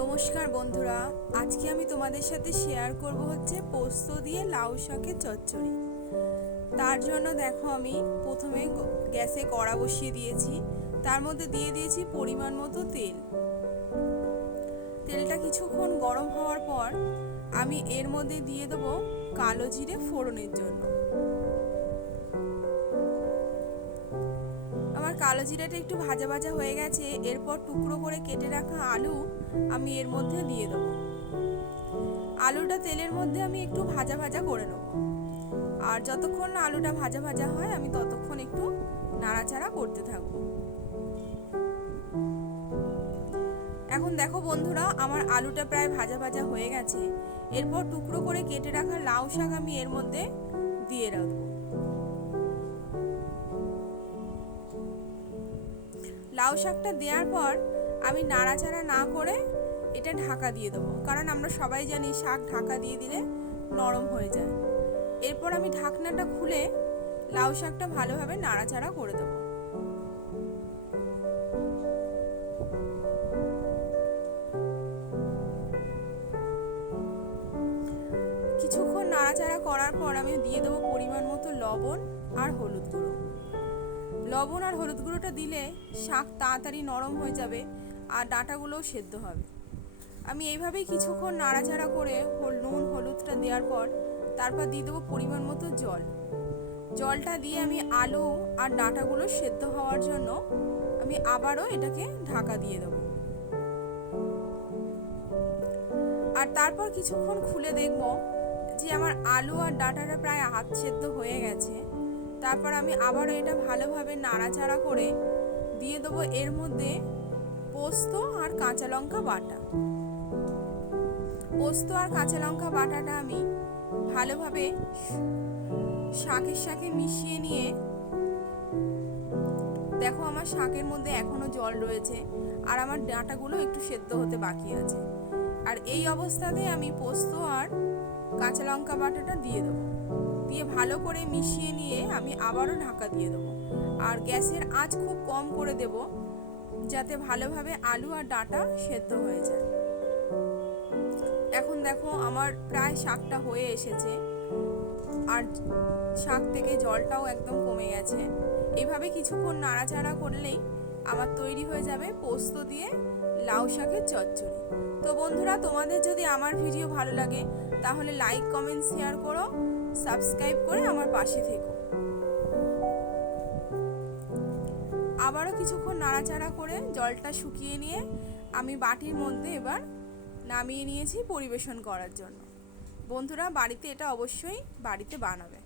নমস্কার বন্ধুরা, আজকে আমি তোমাদের সাথে শেয়ার করব হচ্ছে পোস্ত দিয়ে লাউ শাকের চচ্চড়ি। তার জন্য দেখো আমি প্রথমে গ্যাসে কড়া বসিয়ে দিয়েছি, তার মধ্যে দিয়ে দিয়েছি পরিমাণ মতো তেল। তেলটা কিছুক্ষণ গরম হওয়ার পর আমি এর মধ্যে দিয়ে দেবো কালো জিরে ফোড়নের জন্য। আমার কালো জিরাটা একটু ভাজা ভাজা হয়ে গেছে, এরপর টুকরো করে কেটে রাখা আলু আমি এর মধ্যে দিয়ে দেবো। আলুটা তেলের মধ্যে আমি একটু ভাজা ভাজা করে নেব, আর যতক্ষণ না আলুটা ভাজা ভাজা হয় আমি ততক্ষণ একটু নাড়াচাড়া করতে থাকবো। এখন দেখো বন্ধুরা, আমার আলুটা প্রায় ভাজা ভাজা হয়ে গেছে। এরপর টুকরো করে কেটে রাখা লাউ শাক আমি এর মধ্যে দিয়ে রাখবো। লাউ শাকটা দেওয়ার পর আমি নাড়াচাড়া না করে এটা ঢাকা দিয়ে দেবো, কারণ আমরা সবাই জানি শাক ঢাকা দিয়ে দিলে নরম হয়ে যায়। এরপর আমি ঢাকনাটা খুলে লাউ শাকটা ভালোভাবে নাড়াচাড়া করে দেবো। কিছুক্ষণ নাড়াচাড়া করার পর আমি দিয়ে দেবো পরিমাণ মতো লবণ আর হলুদ গুঁড়ো। লবণ আর হলুদ গুঁড়োটা দিলে শাক তাড়াতাড়ি নরম হয়ে যাবে আর ডাঁটাগুলোও সেদ্ধ হবে। আমি এইভাবেই কিছুক্ষণ নাড়াচাড়া করে নুন হলুদটা দেওয়ার পর তারপর দিয়ে দেবো পরিমাণ মতো জল। জলটা দিয়ে আমি আলু আর ডাঁটাগুলো সেদ্ধ হওয়ার জন্য আমি আবারও এটাকে ঢাকা দিয়ে দেবো। আর তারপর কিছুক্ষণ খুলে দেখব যে আমার আলু আর ডাঁটাটা প্রায় আধ সেদ্ধ হয়ে গেছে। তারপর আমি আবারও এটা ভালোভাবে নাড়াচাড়া করে দিয়ে দেবো এর মধ্যে পোস্ত আর কাঁচা লঙ্কা বাটা। পোস্ত আর কাঁচা লঙ্কা বাটাটা আমি ভালোভাবে শাকের সাথে মিশিয়ে নিয়ে, দেখো আমার শাকের মধ্যে এখনো জল রয়েছে আর আমার ডাঁটাগুলো একটু সেদ্ধ হতে বাকি আছে। আর এই অবস্থাতে আমি পোস্ত আর কাঁচা লঙ্কা বাটাটা দিয়ে দেবো। দিয়ে ভালো করে মিশিয়ে নিয়ে আমি আবারও ঢাকা দিয়ে দেবো। আর গ্যাসের আঁচ খুব কম করে দেব, যাতে ভালোভাবে আলু আর ডাঁটা সেদ্ধ হয়ে যায়। এখন দেখো আমার প্রায় শাকটা হয়ে এসেছে আর শাক থেকে জলটাও একদম কমে গেছে। এইভাবে কিছুক্ষণ নাড়াচাড়া করলেই আমার তৈরি হয়ে যাবে পোস্ত দিয়ে লাউ শাকের চচ্চড়ি। তো বন্ধুরা, তোমাদের যদি আমার ভিডিও ভালো লাগে তাহলে লাইক কমেন্ট শেয়ার করো, সাবস্ক্রাইব করে আমার পাশে থেকো। আবারও কিছুক্ষণ নাড়াচাড়া করে জলটা শুকিয়ে নিয়ে আমি বাটির মধ্যে এবার নামিয়ে নিয়েছি পরিবেশন করার জন্য। বন্ধুরা, বাড়িতে এটা অবশ্যই বানাবে।